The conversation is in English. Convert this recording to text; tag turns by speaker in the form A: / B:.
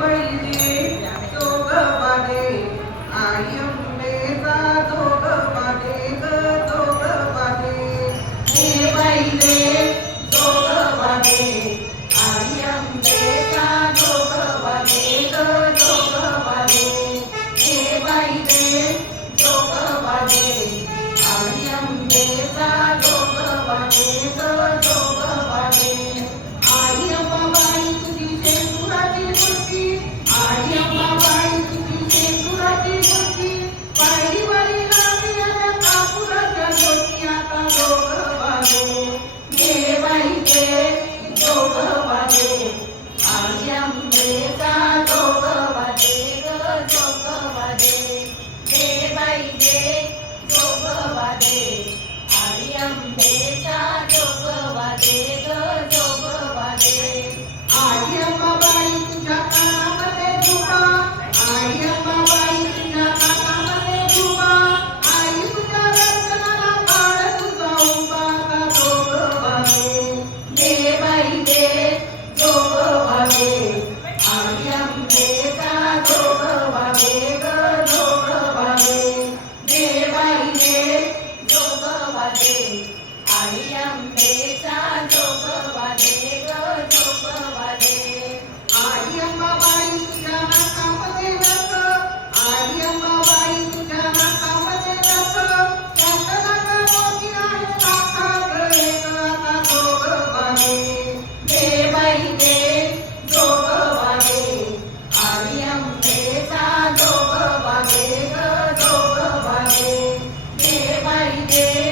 A: ಬೈದೆ ತೋಗವ
B: Yeah.